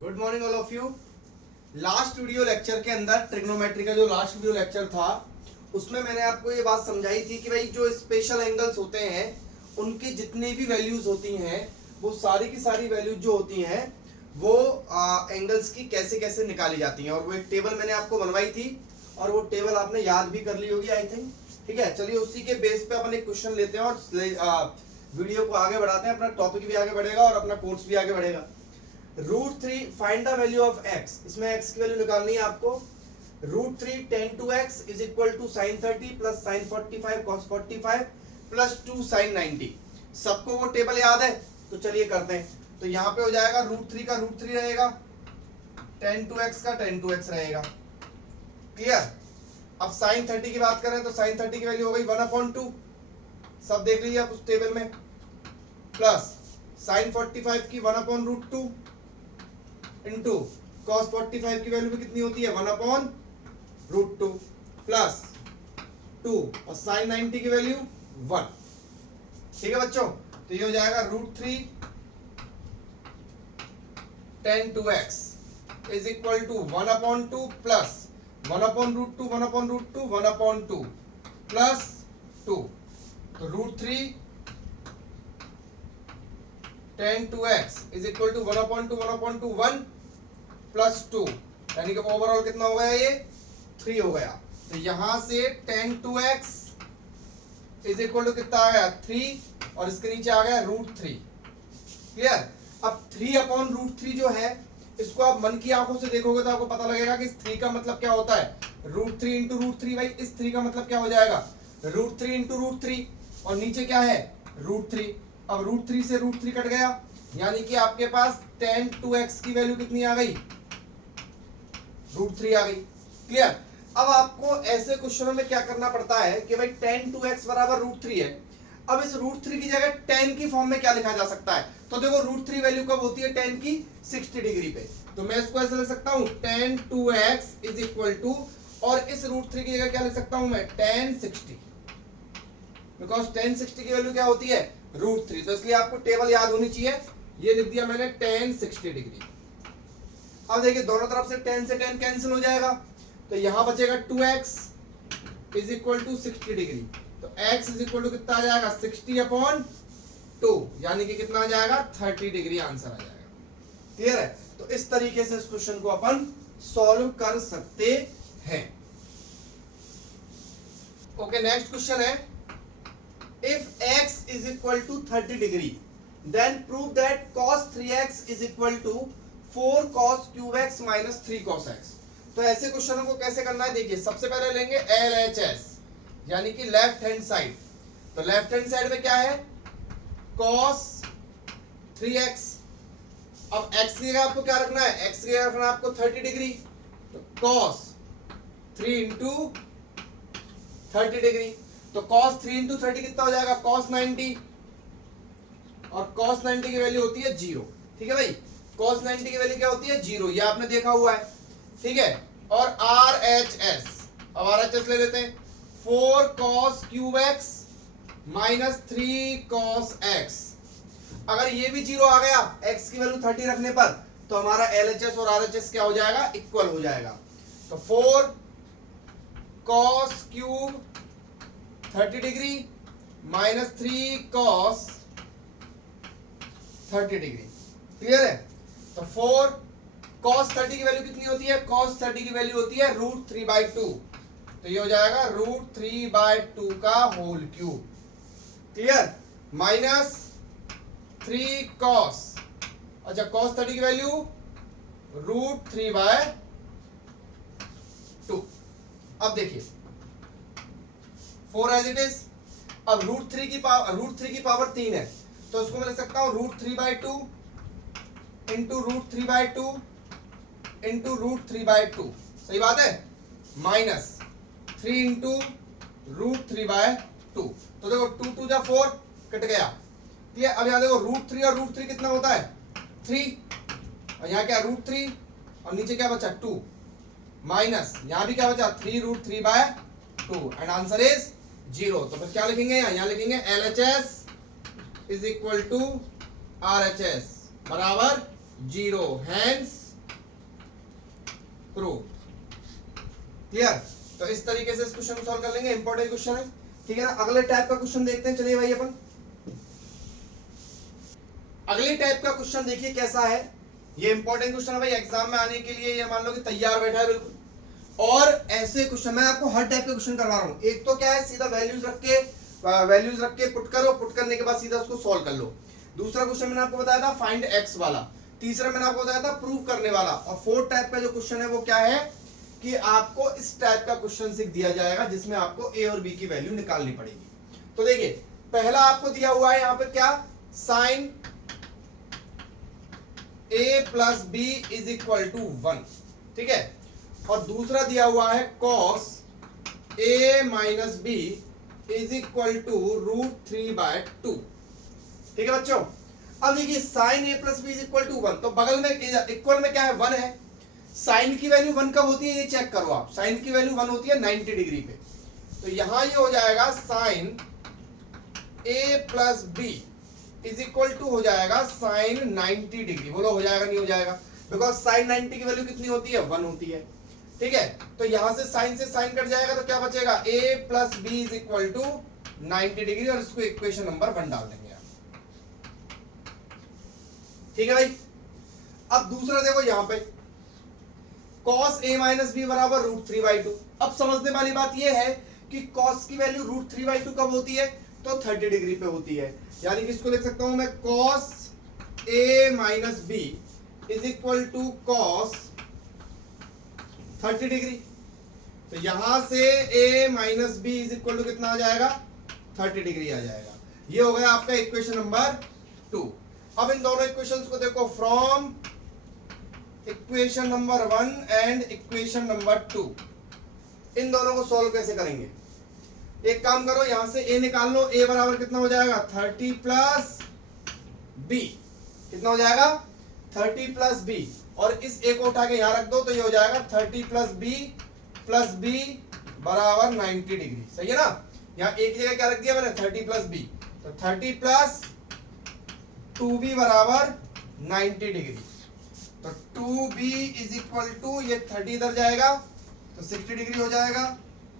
Good morning all of you. Last video lecture के अंदर trigonometry का जो लास्ट वीडियो लेक्चर था उसमें मैंने आपको ये बात समझाई थी कि भाई जो स्पेशल एंगल्स होते हैं उनकी जितनी भी वैल्यूज होती हैं वो सारी की सारी वैल्यूज जो होती हैं वो एंगल्स की कैसे कैसे निकाली जाती हैं और वो एक टेबल मैंने आपको बनवाई थी और वो टेबल आपने याद भी कर ली होगी आई थिंक। ठीक है, चलिए उसी के बेस पे अपन एक क्वेश्चन लेते हैं और वीडियो को आगे बढ़ाते हैं। अपना टॉपिक भी आगे बढ़ेगा और अपना कोर्स भी आगे बढ़ेगा। √3 find the value of x। इसमें x की वैल्यू निकालनी है आपको। √3 tan 2x is equal to sin 30 plus sin 45 cos 45 plus 2 sin 90। सबको वो टेबल याद है तो चलिए करते हैं। तो यहाँ पे हो जाएगा √3 का √3 रहेगा, tan 2x का tan 2x रहेगा। क्लियर। अब sin 30 की बात करें तो sin 30 की वैल्यू हो गई 1/2, सब देख लीजिए आप उस टेबल में, प्लस sin 45 की 1/√2 इंटू cos 45 की वैल्यू भी कितनी होती है 1/√2 प्लस 2 और sin 90 की वैल्यू 1। ठीक है बच्चों, तो ये हो जाएगा √3 tan 2x is equal to 1/2 plus 1/√2 1/√2 1/2 plus 2। तो √3 tan 2x is equal to 1/2 1/2 1 plus 2, यानी कि ओवरऑल कितना हो गया, ये 3 हो गया। तो यहां से tan 2x is equal to कितना आ गया 3 और इसके नीचे आ गया √3। क्लियर। अब 3/√3 जो है इसको आप मन की आंखों से देखोगे तो आपको पता लगेगा कि इस 3 का मतलब क्या होता है, √3 इंटू √3। भाई इस 3 का मतलब क्या हो जाएगा √3 इंटू √3 और नीचे क्या है √3। अब √3 से √3 कट गया, यानी कि आपके पास tan 2x की वैल्यू कितनी आ गई √3 आ गई। क्लियर। अब आपको ऐसे क्वेश्चनों में क्या करना पड़ता है कि भाई tan 2x बराबर √3 है। अब इस √3 की जगह tan की फॉर्म में क्या लिखा जा सकता है, तो देखो √3 वैल्यू कब होती है tan की 60 डिग्री पे, तो मैं इसको ऐसे लिख सकता हूं tan 2x is equal to, और इस √3 की जगह क्या लिख सकता हूं मैं tan 60, बिकॉज tan 60 की वैल्यू क्या होती है √3। तो इसलिए आपको टेबल याद होनी चाहिए। ये लिख दिया मैंने tan 60 डिग्री। अब देखिए दोनों तरफ से tan कैंसिल हो जाएगा, तो यहां बचेगा 2x is equal to 60 degree. तो x इज इक्वल टू कितना आ जाएगा 60/2, यानी कि कितना आ जाएगा 30 डिग्री आंसर आ जाएगा। क्लियर है। तो इस तरीके से इस क्वेश्चन को अपन सॉल्व कर सकते हैं। ओके, नेक्स्ट क्वेश्चन है, if x is equal to 30 degree then prove that cos 3x is equal to 4 cos cube x minus 3 cos x। तो ऐसे क्वेश्चनों को कैसे करना है, देखिए सबसे पहले लेंगे LHS यानी कि लेफ्ट हैंड साइड। तो लेफ्ट हैंड साइड में क्या है cos 3x। अब x की जगह आपको क्या रखना है, x की जगह रखना है आपको 30 डिग्री, तो cos 3 इंटू 30 डिग्री। तो cos 3 इंटू 30 कितना हो जाएगा cos 90, और cos 90 की वैल्यू होती है 0। ठीक है भाई, cos 90 की वैल्यू क्या होती है 0, ये आपने देखा हुआ है। ठीक है, और RHS, अब RHS ले लेते हैं 4 cos cube x minus 3 cos x। अगर ये भी 0 आ गया x की वैल्यू 30 रखने पर, तो हमारा LHS और RHS क्या हो जाएगा इक्वल हो जाएगा। तो 4 cos cube 30 degree minus 3 cos 30 degree. Clear है। तो 4 cos 30 की वैल्यू कितनी होती है, cos 30 की वैल्यू होती है √3/2, तो ये हो जाएगा √3/2 का whole cube. Clear. Minus 3 cos, अच्छा cos 30 की वैल्यू √3/2। अब देखिए 4 एज इट इज। अब √3 की पावर 3 है, तो उसको मैं लिख सकता हूं √3/2 इंटू √3/2 इंटू √3/2। सही बात है, माइनस 3 इंटू √3/2। तो देखो 2 2 जा 4 कट गया। ठीक है, अब यहां देखो √3 और √3 कितना होता है 3, और यहां क्या √3 और नीचे क्या बचा 2, माइनस यहां भी क्या बचा 3 √3/2 एंड आंसर इज 0। तो फिर क्या लिखेंगे, यहां लिखेंगे LHS is equal to RHS बराबर 0, हेंस प्रूव। क्लियर? तो इस तरीके से इस क्वेश्चन को सॉल्व कर लेंगे, इंपॉर्टेंट क्वेश्चन है, ठीक है ना। अगले टाइप का क्वेश्चन देखते हैं, चलिए भाई अपन अगले टाइप का क्वेश्चन देखिए कैसा है। ये इंपॉर्टेंट क्वेश्चन है भाई, एग्जाम में आने के लिए ये मान लो कि तैयार बैठा है बिल्कुल। और ऐसे क्वेश्चन मैं आपको हर टाइप के क्वेश्चन करवा रहा हूँ। एक तो क्या है, सीधा वैल्यूज रख के पुट करो, पुट करने के बाद सीधा उसको सॉल्व कर लो। दूसरा क्वेश्चन मैंने आपको बताया था फाइंड एक्स वाला। तीसरा मैंने आपको बताया था प्रूव करने वाला। और फोर्थ टाइप का जो क्वेश्चन है वो क्या है कि आपको इस टाइप का क्वेश्चन सिख दिया जाएगा जिसमें आपको ए और बी की वैल्यू निकालनी पड़ेगी। तो देखिए पहला आपको दिया हुआ है यहाँ पे क्या, sine a plus B is equal to 1, ठीक है। और दूसरा दिया हुआ है cos a minus B is equal to √3/2, ठीक है बच्चों। अब देखिए sine a plus B is equal to 1, तो बगल में इक्वल में क्या है, 1 है। साइन की वैल्यू 1 कब होती है ये चेक करो आप, साइन की वैल्यू 1 होती है 90 डिग्री पे। तो यहां ये हो जाएगा sine a plus B is equal to हो जाएगा साइन 90 डिग्री। बोलो हो जाएगा नहीं हो जाएगा, बिकॉज साइन 90 की वैल्यू कितनी होती है, 1 होती है, ठीक है। तो यहां से साइन कट जाएगा तो क्या बचेगा, a plus B is equal to 90 degree, और इसको इक्वेशन नंबर 1 डाल देंगे आप, ठीक है भाई। अब दूसरा देखो यहां पे cos a माइनस बी बराबर √3/2। अब समझने वाली बात यह है कि cos की वैल्यू √3/2 कब होती है, तो 30 डिग्री पे होती है। यानी कि इसको लिख सकता हूं मैं cos a minus B is equal to cos 30 degree. तो यहां से a minus B is equal to कितना आ जाएगा, 30 डिग्री आ जाएगा। ये हो गया आपका इक्वेशन नंबर 2। अब इन दोनों इक्वेशंस को देखो, from equation number 1 and equation number 2, इन दोनों को सॉल्व कैसे करेंगे। एक काम करो, यहां से a निकाल लो, a बराबर कितना हो जाएगा, 30 प्लस b, कितना हो जाएगा 30 प्लस b, और इस a को उठा के यहां रख दो तो ये हो जाएगा 30 प्लस b बराबर 90 डिग्री, सही है ना। यहां एक जगह क्या रख दिया मैंने, 30 प्लस b, तो 30 प्लस 2b बराबर 90 डिग्री। तो 2b इज इक्वल टू, ये 30 इधर जाएगा तो 60 डिग्री हो जाएगा,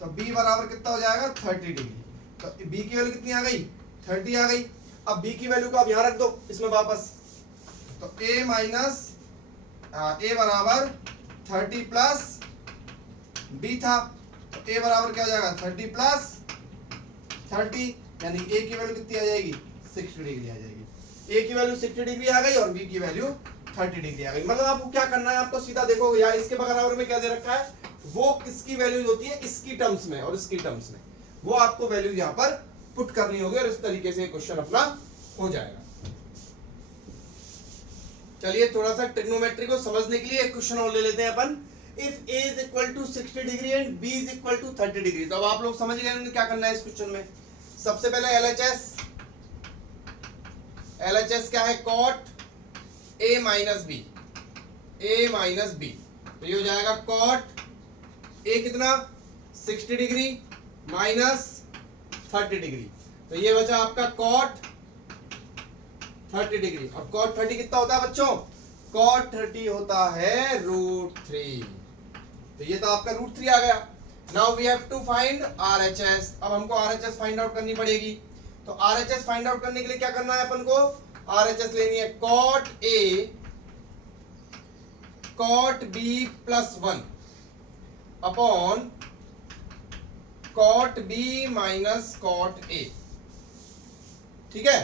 तो b बराबर कितना हो जाएगा, 30 डिग्री। तो b की वैल्यू कितनी आ गई, 30 आ गई। अब b की वैल्यू को आप यहां रख दो इसमें वापस, तो a माइनस a बराबर 30 प्लस b था, तो a बराबर क्या हो जाएगा, 30 प्लस 30, यानी a की वैल्यू कितनी आ जाएगी, 60 डिग्री आ जाएगी। a की वैल्यू 60 डिग्री आ गई और b की वैल्यू 30 डिग्री आ गई। मतलब आपको क्या करना है, आपको सीधा देखो यार इसके बराबर में क्या दे रखा है, वो किसकी वैल्यू होती है, इसकी टर्म्स में और इसकी टर्म्स में, वो आपको वैल्यू यहां पर पुट करनी होगी, और इस तरीके से क्वेश्चन अपना हो जाएगा। चलिए थोड़ा सा ट्रिग्नोमेट्री को समझने के लिए एक क्वेश्चन और ले लेते हैं अपन। If a is equal to 60 degree and b is equal to 30 degree, तो अब आप लोग समझ गए होंगे क्या करना है इस क्वेश्चन में। सबसे पहले LHS क्या है, cot a माइनस b, तो ये हो जाएगा cot a कितना 60 डिग्री माइनस 30 डिग्री, तो ये बचा आपका cot 30 डिग्री। और cot 30 कितना होता है बच्चों, cot 30 होता है √3, तो ये तो आपका √3 आ गया। Now we have to find RHS। अब हमको RHS फाइंड आउट करनी पड़ेगी। तो RHS फाइंड आउट करने के लिए क्या करना है अपन को, RHS लेनी है cot A cot B plus 1 upon cot B minus cot A, ठीक है।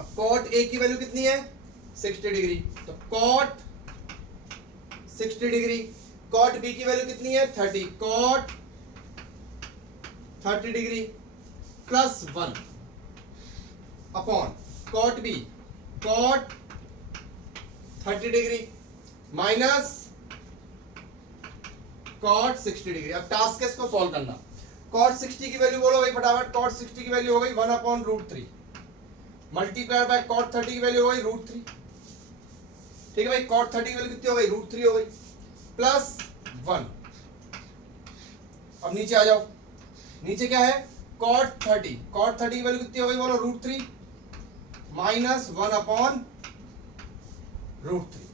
अब cot A की वैल्यू कितनी है, 60 डिग्री, तो cot 60 डिग्री, cot B की वैल्यू कितनी है, 30, cot 30 degree plus 1 upon cot B cot 30 degree minus cot 60 degree. अब टास्क है इसको सॉल्व करना। cot 60 की वैल्यू बोलो भाई फटाफट, cot 60 की वैल्यू हो गई 1 अपॉन √3 मल्टीप्लाइड बाय cot 30 की वैल्यू हो गई √3, ठीक है भाई। cot 30 की वैल्यू कितनी हो गई, √3 हो गई प्लस 1। अब नीचे आ जाओ, नीचे क्या है cot 30 की वैल्यू कितनी हो गई बोलो, √3 माइनस 1 अपॉन √3,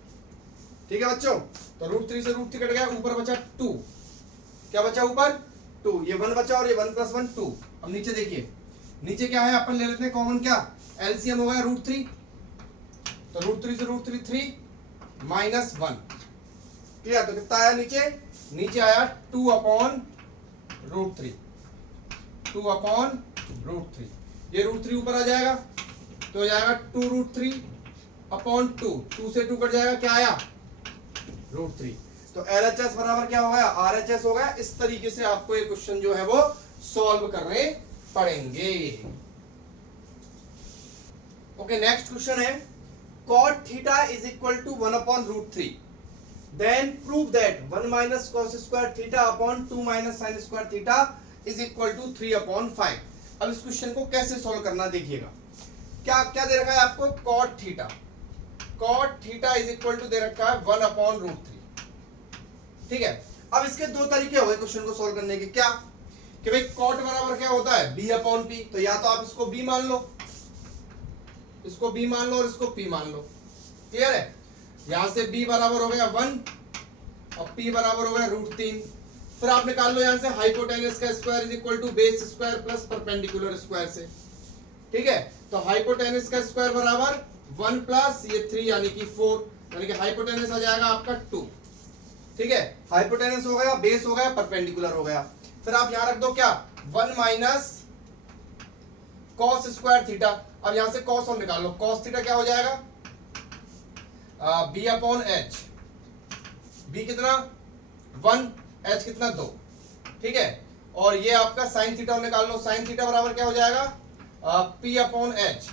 ठीक है बच्चों, तो √3 से √3 कट गया, ऊपर बचा 2, क्या बचा ऊपर 2, ये 1 बचा और ये 1 + 1 2। अब नीचे देखिए, नीचे क्या है, अपन ले लेते हैं कॉमन, क्या एलसीएम हो गया √3, तो √3 से √3 3 -1, क्लियर। तो कितना आया नीचे, नीचे आया 2/√3, 2/√3, ये √3 ऊपर आ जाएगा तो हो जाएगा 2√3/2, 2 से 2 कट जाएगा, क्या आया √3। तो LHS बराबर क्या हो गया, RHS हो गया। इस तरीके से आपको ये क्वेश्चन जो है वो सॉल्व करने पड़ेंगे। ओके, नेक्स्ट क्वेश्चन है cot theta is equal to 1/√3, then prove that 1 - cos square theta upon 2 - sin square theta is equal to 3/5। अब इस क्वेश्चन को कैसे सॉल्व करना देखिएगा, क्या क्या दे रखा है आपको, cot theta is equal to दे रखा है 1/√3, ठीक है। अब इसके दो तरीके हो गए क्वेश्चन को सॉल्व करने के, क्या कि भाई cot बराबर क्या होता है b/p, तो या तो आप इसको b मान लो, इसको b मान लो और इसको p मान लो, क्लियर है। यहां से b बराबर हो गया 1 और p बराबर हो गया √3। फिर आप निकाल लो यहां से हाइपोटेनस का square is equal to base square plus perpendicular square से, ठीक है। तो हाइपोटेनस का स्क्वायर बराबर 1 प्लस ये 3 यानी कि 4, यानी कि हाइपोटेनस आ जाएगा आपका 2, ठीक है। हाइपोटेनस हो गया, बेस हो गया, परपेंडिकुलर हो गया। फिर आप यहां रख दो क्या 1 - cos स्क्वायर थीटा। अब यहां से cos हम निकाल लो, cos थीटा क्या हो जाएगा b/h, b कितना 1, h कितना 2, ठीक है। और ये आपका sin थीटा निकाल लो, sin थीटा बराबर क्या हो जाएगा p/h,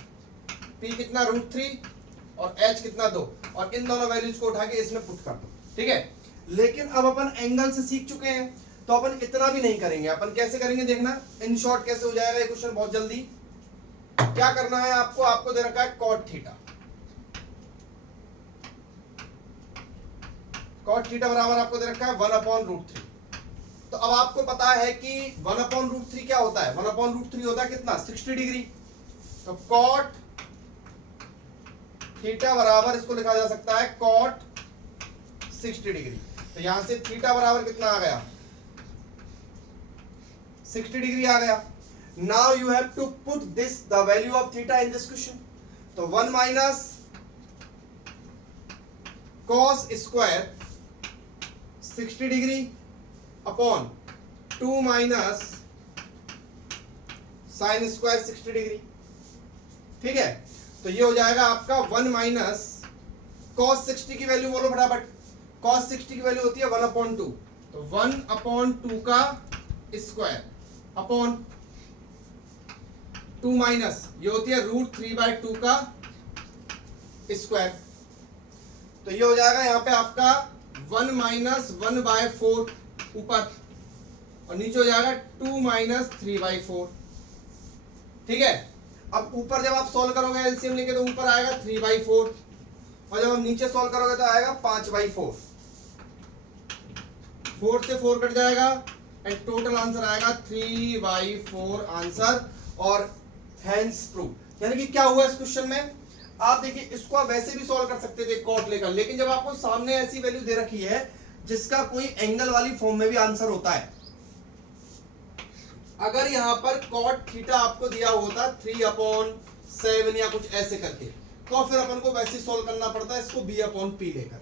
p कितना √3 और h कितना 2, और इन दोनों वैल्यूज को उठा के इसमें पुट कर दो, ठीक है। लेकिन अब अपन एंगल से सीख चुके हैं तो अपन इतना भी नहीं करेंगे, अपन कैसे करेंगे देखना, इन शॉर्ट कैसे हो जाएगा ये क्वेश्चन बहुत जल्दी। क्या करना है आपको, आपको दे रखा है cot थीटा, cot थीटा बराबर आपको दे रखा है 1/√3। तो अब आपको पता है कि 1/√3 क्या होता है, 1/√3 होता है कितना 60 डिग्री। तो cot थीटा बराबर इसको लिखा जा सकता है cot 60 डिग्री। तो यहां से थीटा बराबर कितना आ गया 60 डिग्री आ गया। Now you have to put this the value of theta in this question. तो 1 - cos square 60 degree upon 2 - sin square 60 degree, ठीक है। तो ये हो जाएगा आपका 1 - cos 60 की वैल्यू बोलो फटाफट, cos 60 की वैल्यू होती है 1/2, तो 1/2 का स्क्वायर अपॉन 2 माइनस ये होती है √3/2 का स्क्वायर। तो ये हो जाएगा यहाँ पे आपका 1 - 1/4 ऊपर और नीचे हो जाएगा 2 - 3/4, ठीक है। अब ऊपर जब आप सॉल्व करोगे एलसीएम लेके तो ऊपर आएगा 3/4 और जब आप नीचे सॉल्व करोगे तो आएगा 5/4, 4 से 4 कट जाएगा एंड टोटल आंसर आएगा 3/4 आंसर। और हैंस प्रूव, यानी कि क्या हुआ इस क्वेश्चन में, आप देखिए इसको आप वैसे भी सॉल्व कर सकते थे कॉट लेकर, लेकिन जब आपको सामने ऐसी वैल्यू दे रखी है जिसका कोई एंगल वाली फॉर्म में भी आंसर होता है, अगर यहां पर cot थीटा आपको दिया होता 3/7 या कुछ ऐसे करके, तो फिर अपन को वैसे सॉल्व करना पड़ता है इसको b/p लेकर।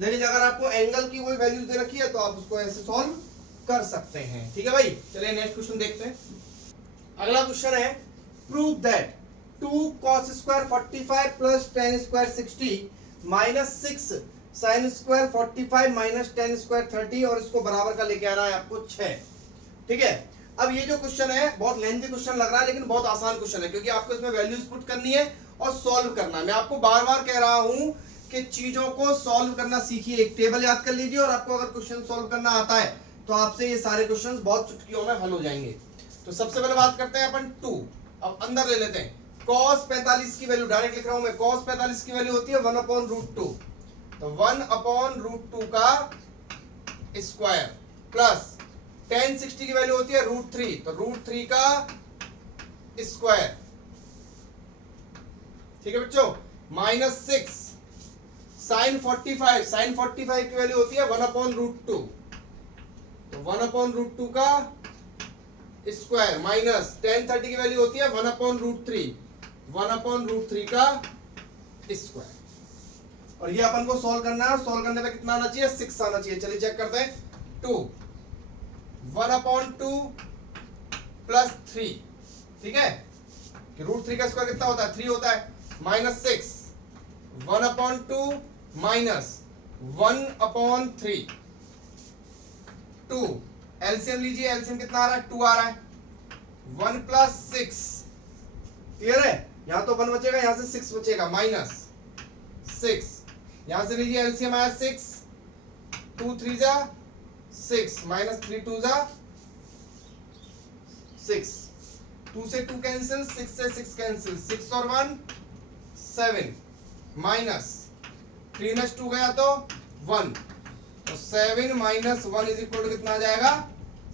लेकिन अगर आपको एंगल की कोई वैल्यू दे रखी है तो आप उसको ऐसे सॉल्व कर सकते हैं, ठीक है भाई। चलिए नेक्स्ट क्वेश्चन देखते हैं। अगला क्वेश्चन है prove that 2 cos square 45 plus tan square 60 minus 6 sin square 45 minus tan square 30 और इसको बराबर का लेके आना है आपको 6, ठीक है। अब ये जो क्वेश्चन है बहुत लेंथी क्वेश्चन लग रहा है लेकिन बहुत आसान क्वेश्चन है, क्योंकि आपको इसमें वैल्यूज पुट करनी है और सॉल्व करना है। मैं आपको बार बार कह रहा हूं कि चीजों को सॉल्व करना सीखिए, एक टेबल याद कर लीजिए और आपको अगर क्वेश्चन सॉल्व करना आता है तो आपसे ये सारे क्वेश्चन बहुत चुटकियों में हल हो जाएंगे। तो सबसे पहले बात करते हैं अपन 2, अब अंदर ले लेते हैं। cos 45 की वैल्यू डायरेक्ट लिख रहा हूं मैं, cos 45 की वैल्यू होती है 1/√2, तो 1/√2 का स्क्वायर प्लस tan 60 की वैल्यू होती है √3, तो √3 का स्क्वायर, ठीक है बच्चों, माइनस 6 साइन 45 की वैल्यू होती है 1/√2, तो 1/√2 का स्क्वायर माइनस tan 30 की वैल्यू होती है 1/√3, 1/√3 का स्क्वायर। और ये अपन को सॉल्व करना है, सॉल्व करने पे कितना आना चाहिए, 6 आना चाहिए। चलिए चेक करते हैं। 2 1/2 प्लस 3, ठीक है, कि √3 का स्क्वायर कितना होता है, 3 होता है, माइनस 6 1/2 माइनस 1/3, 2 एलसीएम लीजिए, एलसीएम कितना आ रहा है, 2 आ रहा है, 1 प्लस 6, क्लियर है, यहां तो 1 बचेगा, यहां से 6 बचेगा, माइनस 6, यहां से लीजिए एलसीएम आया 6, 2 3 जा 6 माइनस 3 2 जा 6, 2 से 2 कैंसिल, 6 से 6 कैंसिल, 6 और 1 7 माइनस 3 में 2 गया तो 1, तो 7 माइनस 1 इज इक्वल टू कितना आ जाएगा,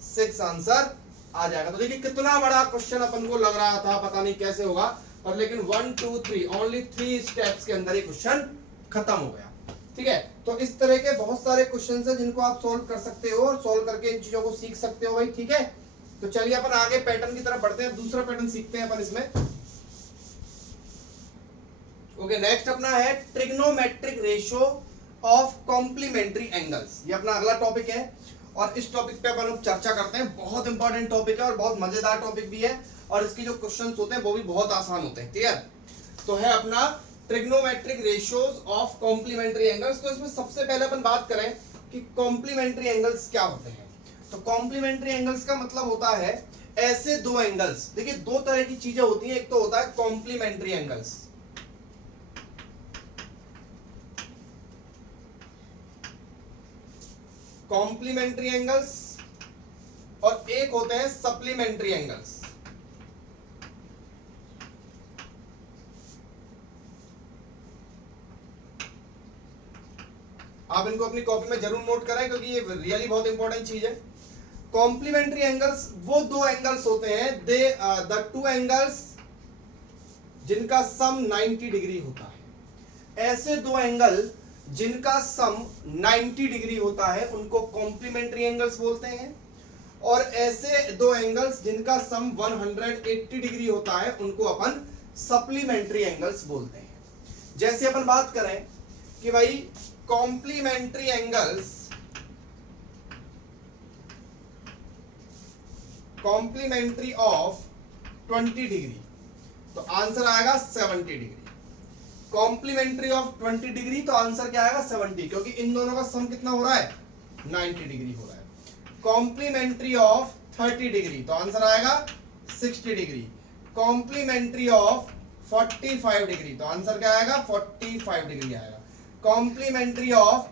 6 आंसर आ जाएगा। तो देखिए कितना बड़ा क्वेश्चन अपन को लग रहा था, पता नहीं कैसे होगा, पर लेकिन 1 2 3 ओनली 3 स्टेप्स के अंदर ये क्वेश्चन खत्म हो गया, ठीक है। तो इस तरह के बहुत सारे क्वेश्चन है जिनको आप सोल्व कर सकते हो और सोल्व करके इन चीजों को सीख सकते हो भाई, ठीक है। तो चलिए अपन आगे पैटर्न की तरफ बढ़ते हैं, दूसरा पैटर्न सीखते हैं अपन इसमें। ओके, नेक्स्ट अपना है trigonometric ratio of complementary angles, ये अपना अगला टॉपिक है और इस टॉपिक पे अपन चर्चा करते हैं। बहुत इंपॉर्टेंट टॉपिक है और बहुत मजेदार टॉपिक भी है और इसके जो क्वेश्चंस होते हैं वो भी बहुत आसान होते हैं, क्लियर। तो है अपना trigonometric ratios of complementary angles. तो इसमें सबसे पहले अपन बात करें कि कॉम्प्लीमेंट्री एंगल्स क्या होते हैं। तो कॉम्प्लीमेंट्री एंगल्स का मतलब होता है ऐसे दो एंगल्स, देखिए दो तरह की चीजें होती हैं, एक तो होता है कॉम्प्लीमेंट्री एंगल्स, कॉम्प्लीमेंट्री एंगल्स, और एक होते हैं सप्लीमेंट्री एंगल्स। आप इनको अपनी कॉपी में जरूर नोट करें क्योंकि ये रियली बहुत इंपॉर्टेंट चीज है। कॉम्प्लीमेंट्री एंगल्स वो दो एंगल्स होते हैं, द टू एंगल्स जिनका सम 90 डिग्री होता है। ऐसे दो एंगल जिनका सम 90 डिग्री होता है उनको कॉम्प्लीमेंट्री एंगल्स बोलते हैं, और ऐसे दो एंगल्स जिनका सम 180 डिग्री होता है उनको अपन सप्लीमेंट्री एंगल्स बोलते हैं। जैसे अपन बात करें कि भाई complementary angles, complementary of 20 degree, तो आंसर आएगा 70 डिग्री। कॉम्प्लीमेंट्री ऑफ 20 डिग्री तो आंसर क्या आएगा 70, क्योंकि इन दोनों का सम कितना हो रहा है 90 डिग्री हो रहा है। कॉम्प्लीमेंट्री ऑफ 30 डिग्री तो आंसर आएगा 60 डिग्री। कॉम्प्लीमेंट्री ऑफ 45 डिग्री तो आंसर क्या आएगा 45 डिग्री आएगा। कॉम्प्लीमेंट्री ऑफ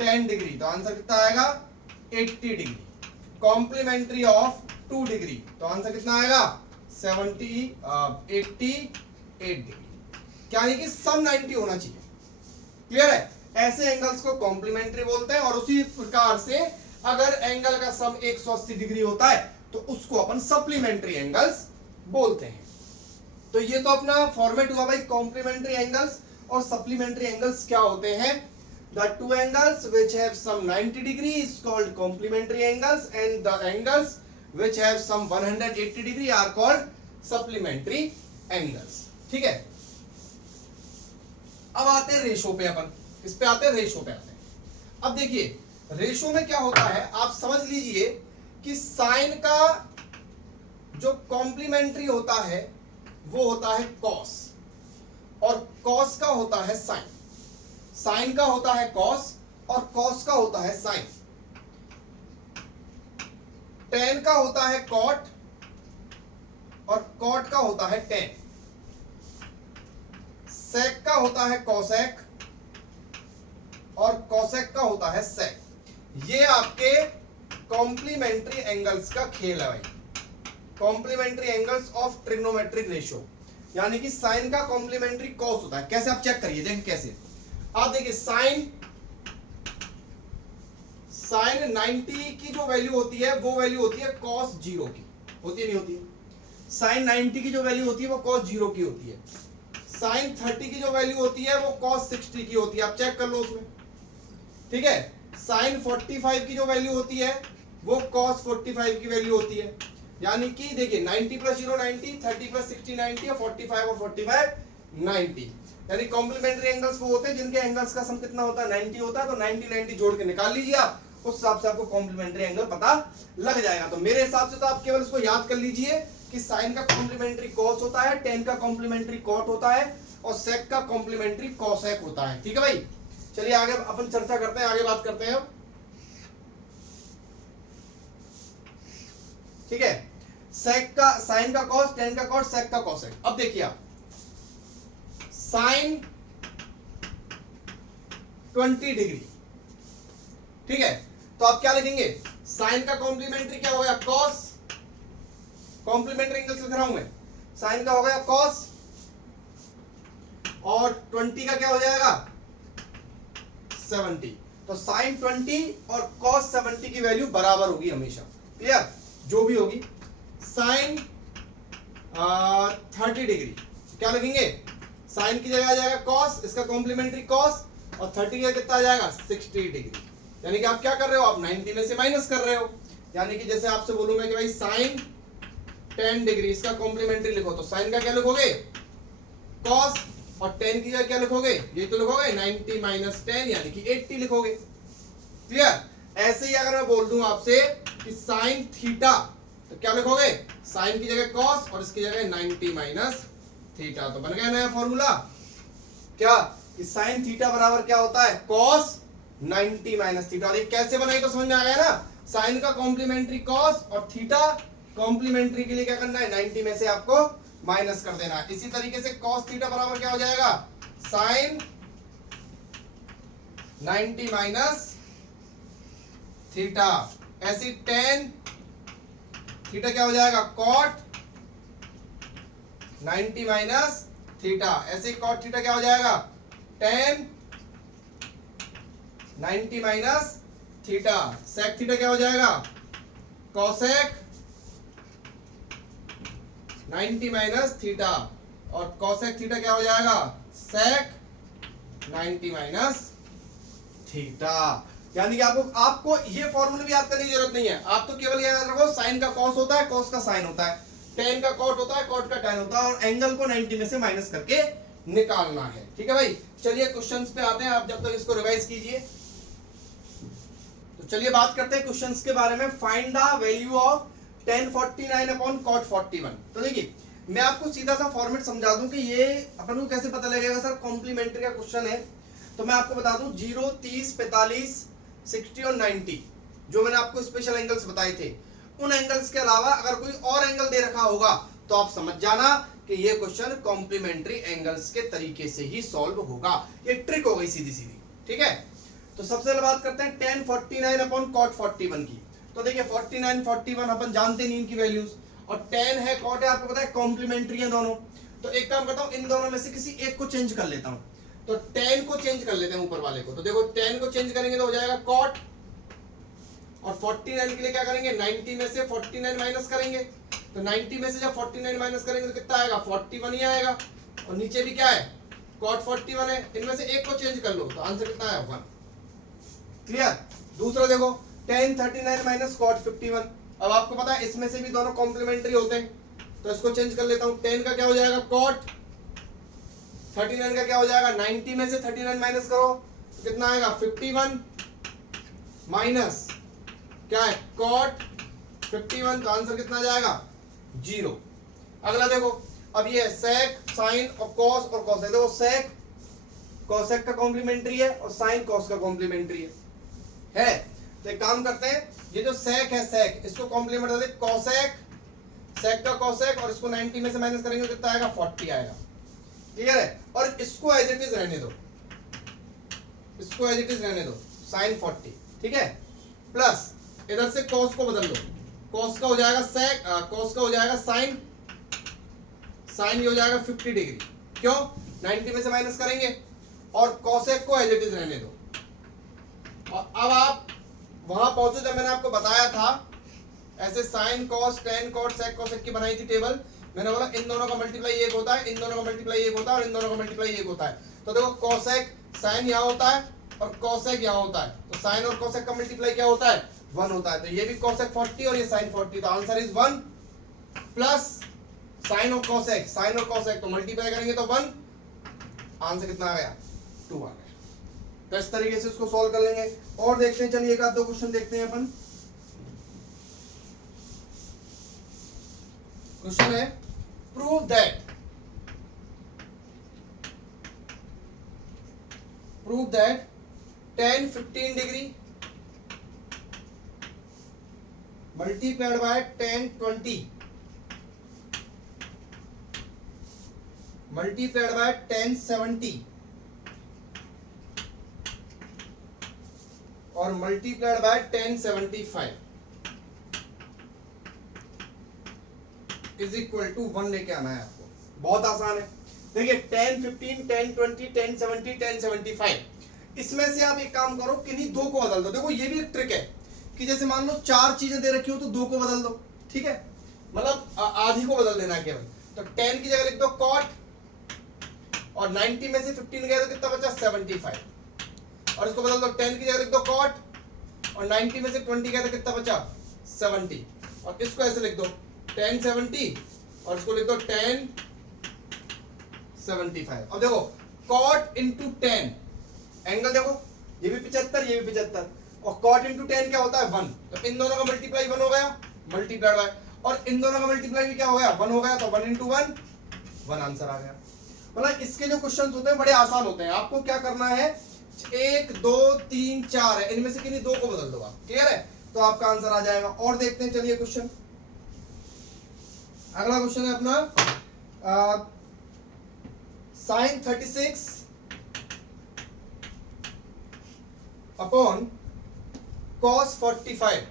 10 डिग्री तो आंसर कितना आएगा 80 डिग्री। कॉम्प्लीमेंट्री ऑफ 2 डिग्री तो आंसर कितना आएगा 88 डिग्री। क्या है कि सम 90 होना चाहिए, क्लियर है। ऐसे एंगल्स को कॉम्प्लीमेंट्री बोलते हैं, और उसी प्रकार से अगर एंगल का सम 180 डिग्री होता है तो उसको अपन सप्लीमेंट्री एंगल्स बोलते हैं। तो ये तो अपना फॉर्मेट हुआ भाई कॉम्प्लीमेंट्री एंगल्स और सप्लीमेंट्री एंगल्स क्या होते हैं। The two angles which have some 90 degree is called complementary angles and the angles which have some 180 degree are called supplementary angles, ठीक है। अब आते हैं रेशो पे, अपन इस पे आते हैं, रेशो पे आते हैं। अब देखिए रेशो में क्या होता है, आप समझ लीजिए कि साइन का जो कॉम्प्लीमेंट्री होता है वो होता है कॉस, और कॉस का होता है साइन। साइन का होता है कॉस और कॉस का होता है साइन। टेन का होता है कॉट और कॉट का होता है टेन। सेक का होता है कॉसेक और कॉसेक का होता है सेक। ये आपके कॉम्प्लीमेंट्री एंगल्स का खेल है भाई, complementary angles of trigonometric ratio. यानी कि साइन का कॉम्प्लीमेंट्री कॉस होता है। कैसे, आप चेक करिए, देखें कैसे। आप देखिए साइन 90 की जो वैल्यू होती है वो वैल्यू होती है cos 0 की, होती है नहीं होती है। साइन 90 की जो वैल्यू होती है वो cos 0 की होती है। साइन 30 की जो वैल्यू होती है वो कॉस 60 की होती है, आप चेक कर लो उसमें, ठीक है। साइन 45 की जो वैल्यू होती है वो कॉस 45 की वैल्यू होती है। यानी कि देखिए 90 प्लस 0 90, 30 प्लस 60 90 और 45 90। यानी कॉम्प्लीमेंट्री एंगल्स वो होते हैं जिनके एंगल्स का सम कितना होता है 90 होता है, तो 90 90 जोड़ के निकाल लीजिए आप, उस हिसाब से आपको कॉम्प्लीमेंट्री एंगल पता लग जाएगा। तो मेरे हिसाब से तो आप केवल इसको याद कर लीजिए कि साइन का कॉम्प्लीमेंट्री कॉस होता है, टेन का कॉम्प्लीमेंट्री कॉट होता है और सेक का कॉम्प्लीमेंट्री कॉसेक होता है, ठीक है भाई। चलिए आगे अपन चर्चा करते हैं, आगे बात करते हैं अब, ठीक है। सेक का साइन का कॉस, टेन का कॉट, सेक का कॉसेक। अब देखिए आप साइन 20 डिग्री, ठीक है, तो आप क्या लिखेंगे, साइन का कॉम्प्लीमेंट्री क्या हो गया कॉस, कॉम्प्लीमेंट्री एंगल लिख रहा हूं मैं, साइन का हो गया कॉस और 20 का क्या हो जाएगा 70। तो साइन 20 और कॉस 70 की वैल्यू बराबर होगी हमेशा, क्लियर, जो भी होगी। साइन 30 डिग्री क्या लिखेंगे, साइन की जगह आ जाएगा कॉस, इसका कॉम्प्लीमेंट्री कॉस और 30 का कितना आ जाएगा 60 डिग्री। यानी कि आप क्या कर रहे हो, आप 90 में से माइनस कर रहे हो। यानी कि जैसे आपसे बोलूं मैं कि भाई साइन 10 डिग्री, इसका कॉम्प्लीमेंट्री लिखो, तो साइन का क्या लिखोगे कॉस और 10 की जगह क्या लिखोगे, ये तो लिखोगे 90 माइनस 10 यानी कि 80 लिखोगे, क्लियर। ऐसे ही अगर मैं बोल दूं आपसे कि साइन थीटा, तो क्या लिखोगे, साइन की जगह कॉस और इसकी जगह 90 माइनस थीटा। तो बन गया नया फॉर्मूला क्या, कि साइन थीटा बराबर क्या होता है कॉस 90 माइनस थीटा। और ये कैसे बनाई तो समझ में आ गया ना, साइन का कॉम्प्लीमेंट्री कॉस और थीटा कॉम्प्लीमेंट्री के लिए क्या करना है 90 में से आपको माइनस कर देना है। इसी तरीके से कॉस थीटा बराबर क्या हो जाएगा, साइन 90 माइनस थीटा। ऐसी टेन थीटा क्या हो जाएगा कॉट 90 माइनस थीटा। ऐसे कॉट थीटा क्या हो जाएगा tan 90 minus theta. Sec theta क्या हो जाएगा कॉसेक 90 माइनस थीटा और कॉसेक थीटा क्या हो जाएगा सेक 90 माइनस थीटा। यानी कि आपको ये फॉर्मूला भी याद करने की जरूरत नहीं है, आप तो केवल याद रखो साइन का कॉस होता है, कॉस का साइन होता है, टेन का कॉट होता है, कॉट का टेन होता है और एंगल को 90 में से माइनस करके निकालना है, ठीक है भाई। चलिए क्वेश्चंस पे आते हैं, आप जब तक इसको रिवाइज कीजिए। तो चलिए बात करते हैं क्वेश्चंस के बारे में। Find the value of tan 49 upon cot 41। तो देखिए मैं आपको सीधा सा फॉर्मेट समझा दूं कि ये अपन को कैसे पता लगेगा सर, कॉम्प्लीमेंट्री का क्वेश्चन है। तो मैं आपको बता दूं 0 30 45 60 और 90 जो मैंने आपको स्पेशल एंगल्स बताए थे, उन एंगल्स के अलावा अगर कोई और एंगल दे रखा होगा तो आप समझ जाना कि ये क्वेश्चन कॉम्प्लीमेंट्री एंगल्स के तरीके से ही सॉल्व होगा। ये ट्रिक हो गई सीधी सीधी, ठीक है। तो सबसे पहले बात करते हैं tan 49 अपॉन cot 41 की। तो देखिए 49 41 अपन जानते नहीं इनकी वैल्यूज, और tan है cot है आपको पता है कॉम्प्लीमेंट्री है दोनों। तो एक काम करता हूं इन दोनों में से किसी एक को चेंज कर लेता हूं। तो tan को चेंज कर लेते हैं ऊपर वाले को। तो देखो tan को चेंज करेंगे तो हो जाएगा cot और 49 के लिए क्या करेंगे 90 में से 49 माइनस करेंगे। तो 90 में से जब 49 माइनस करेंगे तो कितना आएगा 41 ही आएगा और नीचे भी क्या है cot 41 है। इनमें से एक को चेंज कर लो तो आंसर कितना है 1, क्लियर। दूसरा देखो tan 39 माइनस cot 51। अब आपको पता है इसमें से भी दोनों कॉम्प्लीमेंट्री होते हैं, तो इसको चेंज कर लेता हूं। tan का क्या हो जाएगा cot 39 का क्या हो जाएगा 90 में से 39 माइनस करो तो कितना आएगा 51 माइनस क्या है cot 51, तो आंसर कितना जाएगा 0। अगला देखो अब ये sec sin और cos और cosec। देखो sec cosec का कॉम्प्लीमेंट्री है और sin cos का कॉम्प्लीमेंट्री है। तो एक काम करते हैं, ये जो sec है sec इसको कॉम्प्लीमेंट कर दे cosec, sec का cosec और इसको 90 में से माइनस करेंगे तो कितना आएगा 40 आएगा, क्लियर है। और इसको एज इट इज रहने दो, इसको एज इट इज रहने दो sin 40, ठीक है। प्लस इधर से cos को बदल लो, cos का हो जाएगा sec, cos का हो जाएगा sin, sin ये हो जाएगा 50 डिग्री, क्यों 90 में से माइनस करेंगे और cosec को एज इट इज रहने दो। और अब आप वहां पहुंचो जब मैंने आपको बताया था ऐसे sin cos tan cot sec cosec की बनाई थी टेबल, मैंने बोला इन दोनों का मल्टीप्लाई एक होता है, इन दोनों का मल्टीप्लाई एक होता है और इन दोनों का मल्टीप्लाई एक होता है। तो देखो कोसेक साइन यहाँ होता है और कोसेक यहाँ होता है, तो साइन और कोसेक का मल्टीप्लाई क्या होता है 1 होता है। तो ये भी कोसेक 40 और ये साइन 40, तो आंसर इज 1 प्लस साइन और कोसेक, साइन और कोसेक तो मल्टीप्लाई करेंगे तो 1, आंसर कितना आ गया 2 आ गया। तो इस तरीके से इसको सॉल्व कर लेंगे। और देखते हैं, चलिए एक आध दो क्वेश्चन देखते हैं अपन। क्वेश्चन है prove that tan 15 degree multiplied by tan 20 multiplied by tan 70 और multiplied by tan 75 is equal to 1 लेके आना है आपको। बहुत आसान है। देखिए tan 15, tan 20, tan 70, tan 75, इसमें से आप एक काम करो, किन्हीं दो को बदल दो। देखो ये भी एक ट्रिक है कि जैसे मान लो 4 चीजें दे रखी हो तो 2 को बदल दो, ठीक है, मतलब आधी को बदल देना है केवल। तो 10 की जगह लिख दो cot और 90 में से 15 गया तो कितना बचा 75, और इसको बदल दो 10 की जगह लिख दो cot और 90 में से 20 गया तो कितना बचा 70, और इसको ऐसे लिख दो tan 70 और इसको लिख दो tan 75। अब देखो cot into tan, एंगल देखो ये भी 75 ये भी 75, और cot into tan क्या होता है 1, तो इन दोनों का मल्टीप्लाई 1 हो गया, मल्टीप्लाइड बाय, और इन दोनों का मल्टीप्लाई भी क्या हो गया 1 हो गया, तो 1 into 1 1 आंसर आ गया। मतलब इसके जो क्वेश्चंस होते हैं बड़े आसान होते हैं। आपको क्या करना है 1 2 3 4 है, इनमें से किन्हीं दो को बदल दो आप, क्लियर है, तो आपका आंसर आ जाएगा। और देखते हैं, चलिए क्वेश्चन, अगला क्वेश्चन है अपना sin 36 upon cos 45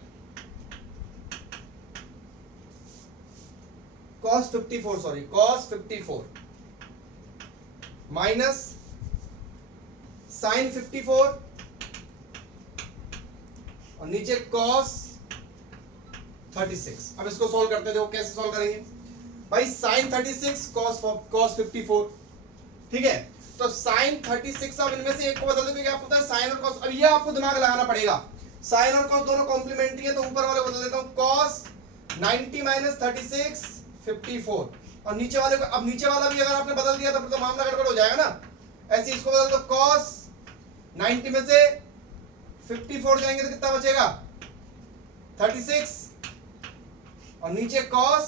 cos 54 sorry cos 54 minus sin 54 और नीचे cos 36। अब इसको सॉल्व करते हैं, देखो कैसे सॉल्व करेंगे भाई। sin 36 cos 54, ठीक है, तो sin 36 अब इनमें से एक को बदल दो, क्योंकि आपको पता है sin और cos, अब ये आपको दिमाग लगाना पड़ेगा। sin और cos दोनों कॉम्प्लीमेंट्री है, तो ऊपर वाले को बदल देता हूं cos 90 माइनस 36 54, और नीचे वाले को, अब नीचे वाला भी अगर आपने बदल दिया तो फिर तो मामला गड़बड़ हो जाएगा ना। ऐसे इसको बदल दो cos 90 में से 54 जाएंगे तो कितना बचेगा 36, और नीचे cos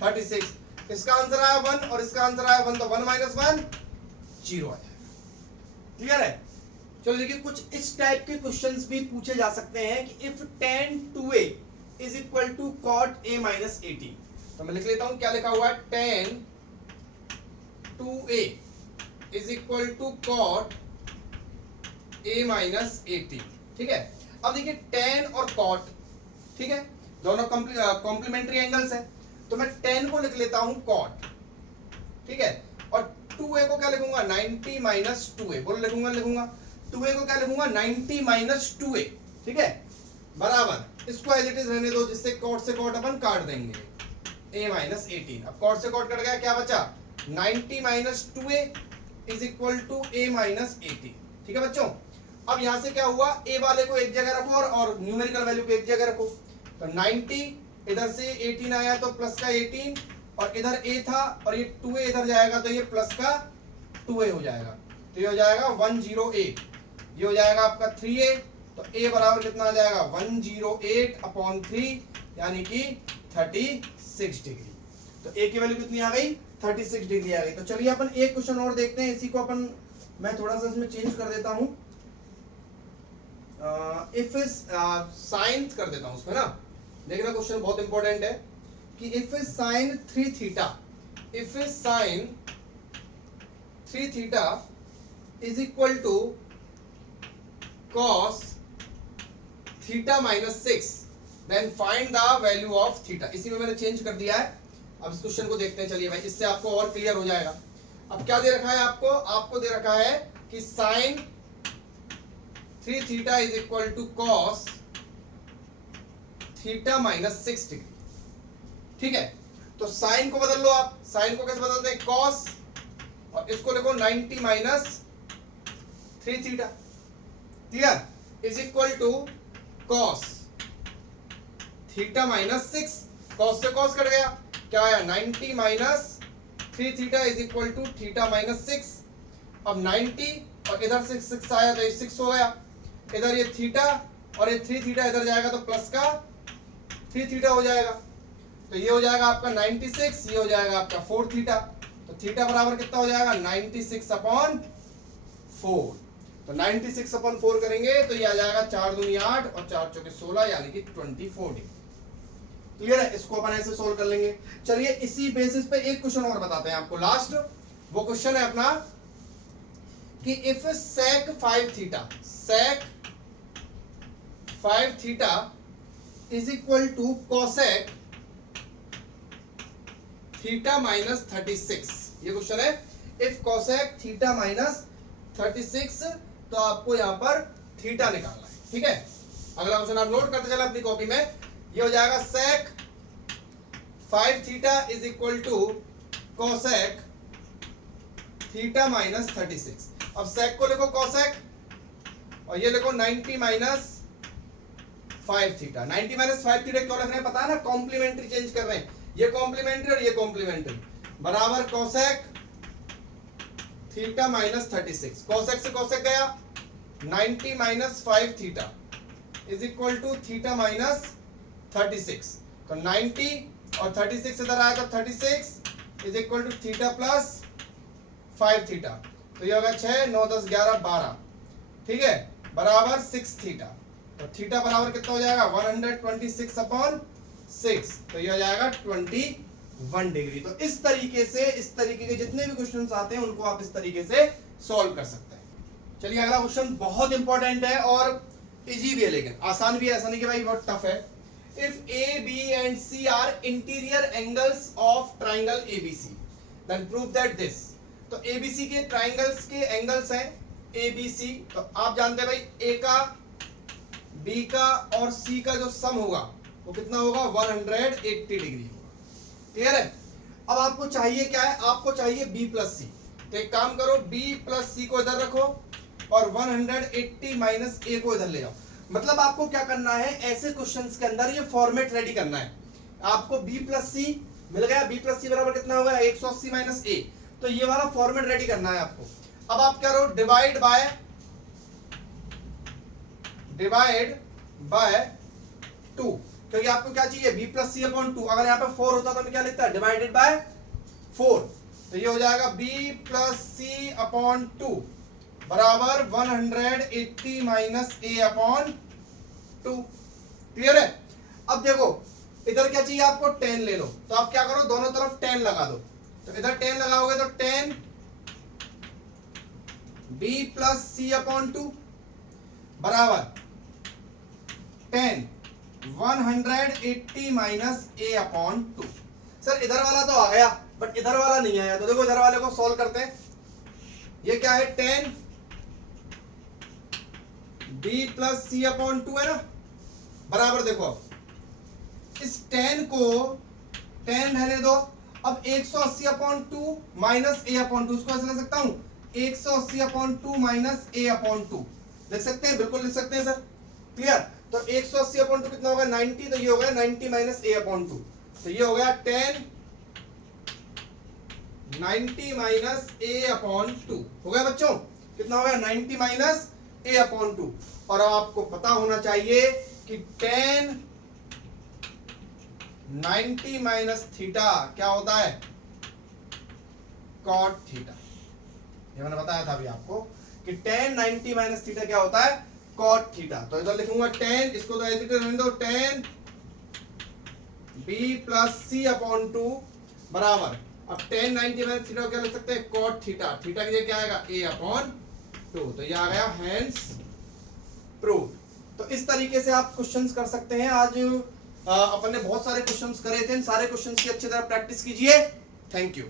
36, इसका आंसर आया 1 और इसका आंसर आया 1, तो 1 माइनस 1 0 आ जाएगा। क्लियर है। चलो देखिए, कुछ इस टाइप के क्वेश्चंस भी पूछे जा सकते हैं कि if tan 2a is equal to cot a minus 18, तो मैं लिख लेता हूं क्या लिखा हुआ है, tan 2a is equal to cot a minus 18, ठीक है। अब देखिए tan और cot, ठीक है, दोनों कॉम्प्लीमेंट्री एंगल्स है, तो मैं tan को लिख लेता हूं cot, ठीक है, और 2a को क्या लिखूंगा 90 माइनस 2a, बोलो लिखूंगा 2a को क्या लिखूंगा 90 माइनस 2a, ठीक है, बराबर इसको एज इट इज रहने दो, जिससे cot से cot अपन काट देंगे a माइनस 18। अब cot से cot कट गया, क्या बचा 90 minus 2a is equal to a minus 18, ठीक है बच्चों। अब यहां से क्या हुआ, a वाले को एक जगह रखो और न्यूमेरिकल वैल्यू को एक जगह रखो, तो 90 इधर से 18 आया तो प्लस का 18, और इधर a था और ये 2a इधर जाएगा तो ये प्लस का 2a हो जाएगा, तो ये हो जाएगा 10a, ये हो जाएगा आपका 3a, तो a बराबर कितना आ जाएगा 108 अपॉन 3, यानी कि 36 डिग्री। तो a की वैल्यू कितनी आ गई 36 डिग्री आ गई। तो चलिए अपन एक क्वेश्चन और देखते हैं, इसी को अपन मैं थोड़ा सा इसमें चेंज कर देता हूं, इफ इज साइन कर देता हूं उसमें ना। देखना क्वेश्चन बहुत इंपॉर्टेंट है कि if is sine 3 theta, if is sine 3 theta is equal to cos theta minus 6, then find the value of theta. इसी में मैंने चेंज कर दिया है। अब इस क्वेश्चन को देखते हैं, चलिए भाई, इससे आपको और क्लियर हो जाएगा। अब क्या दे रखा है आपको दे रखा है कि sine 3 theta is equal to cos theta minus 6 degree, ठीक है। तो साइन को बदल लो आप, साइन को कैसे बदलते हैं, कॉस, और इसको लिखो 90 minus 3 theta, clear, is equal to cos theta minus 6, cos से कॉस कट गया, क्या आया 90 minus 3 theta is equal to theta minus 6। अब 90 और इधर से 6 आया तो ये 6 हो गया, इधर ये थीटा और ये 3 थीटा इधर जाएगा तो प्लस का 3 थीटा हो जाएगा, तो ये हो जाएगा आपका 96, ये हो जाएगा आपका 4 थीटा, तो थीटा बराबर कितना हो जाएगा 96 अपॉन 4, तो 96 अपॉन 4 करेंगे तो ये आ जाएगा 4 दूनी 8 और 4 चौके 16 यानी कि 24 डिग्री। क्लियर है, इसको अपन ऐसे सोल्व कर लेंगे। चलिए इसी बेसिस पे एक क्वेश्चन और बताते हैं आपको लास्ट, वो क्वेश्चन है अपना कि if sec 5 theta, sec 5 theta is equal to cosec theta minus 36, ये क्वेश्चन है, इफ cosec थीटा माइनस 36, तो आपको यहां पर थीटा निकालना है, ठीक है। अगला क्वेश्चन आप नोट करते चले अपनी कॉपी में, ये हो जाएगा sec 5 theta is equal to cosec theta minus 36। अब sec को लिखो cosec और ये लिखो 90 माइनस 5 थीटा। 90 माइनस 5 थीटा क्यों लिख रहे हैं पता है ना, कॉम्प्लीमेंट्री चेंज कर रहे हैं, ये कॉम्प्लीमेंट्री और ये कॉम्प्लीमेंट्री, बराबर cosec थीटा माइनस 36, cosec से cosec गया 90 minus 5 theta is equal to theta minus 36, तो 90 और 36 इधर आया तो 36 is equal to theta plus 5 theta, तो ये होगा 6 9 10 11 12, ठीक है, बराबर 6 थीटा, तो थीटा बराबर कितना हो जाएगा 126 अपॉन 6, तो ये हो जाएगा 21 डिग्री। तो इस तरीके के जितने भी क्वेश्चंस आते हैं उनको आप इस तरीके से सॉल्व कर सकते हैं। चलिए अगला क्वेश्चन बहुत इंपॉर्टेंट है और इजी भी है, लेकिन आसान भी है, ऐसा नहीं कि भाई बहुत टफ है। If A B and C are interior angles of triangle ABC then prove that this, तो एबीसी के ट्राइंगल्स के एंगल्स हैं एबीसी, तो आप जानते हैं भाई ए का बी का और सी का जो सम होगा वो कितना होगा 180 डिग्री होगा, क्लियर है। अब आपको चाहिए क्या है, आपको चाहिए बी प्लस सी, तो एक काम करो बी प्लस सी को इधर रखो और 180 माइनस ए को इधर ले जाओ। मतलब आपको क्या करना है, ऐसे क्वेश्चंस के अंदर ये फॉर्मेट रेडी करना है। आपको बी प्लस सी मिल गया, बी प्लस सी बराबर कितना होगा 180 माइनस ए, तो ये वाला फॉर्मेट रेडी करना है आपको। अब आप क्या करो, डिवाइड बाय 2, क्योंकि आपको क्या चाहिए b प्लस सी अपॉन 2, अगर यहाँ पे 4 होता तो मैं क्या लिखता, डिवाइडेड बाय 4, तो ये हो जाएगा b प्लस सी अपॉन 2 बराबर 180 माइनस a अपॉन 2, क्लियर है। अब देखो इधर क्या चाहिए आपको, 10 ले लो, तो आप क्या करो दोनों तरफ 10 लगा दो, तो इधर 10 लगाओगे तो 10 b प्लस सी अपॉन 2 बराबर 10 180 माइनस a अपॉन 2। सर इधर वाला तो आ गया बट इधर वाला नहीं आया, तो देखो इधर वाले को सॉल्व करते हैं। ये क्या है 10 b प्लस सी अपॉन 2 है ना, बराबर देखो अब इस 10 को 10 रहने दो, अब 180 अपॉन 2 माइनस a अपॉन 2, इसको ऐसे लिख सकता हूं 180 अपॉन 2 माइनस a अपॉन 2, लिख सकते हैं, बिल्कुल लिख सकते हैं सर, क्लियर। तो 180 अपॉन 2 कितना होगा 90, तो ये हो गया 90 माइनस a अपॉन 2, तो ये हो गया 10 90 माइनस a अपॉन 2 हो गया बच्चों, कितना हो गया 90 माइनस a अपॉन 2। और आपको पता होना चाहिए कि 10 90 माइनस थीटा क्या होता है कॉट थीटा, ये मैंने बताया था अभी आपको कि 10 90 माइनस थीटा क्या होता है कॉट थीटा। तो इधर लिखूंगा 10, इसको तो ऐसे रहने दो 10 b प्लस सी अपॉन 2 बराबर, अब 10 90 माइनस थीटा क्या लिख सकते हैं कॉट थीटा, थीटा की जगह क्या आएगा a अपॉन 2, तो ये आ गया हेंस प्रूव। तो इस तरीके से आप क्वेश्चंस कर सकते हैं। आज अपन ने बहुत सारे क्वेश्चंस करे थे, इन सारे क्वेश्चंस की अच्छी तरह प्रैक्टिस कीजिए। Thank you.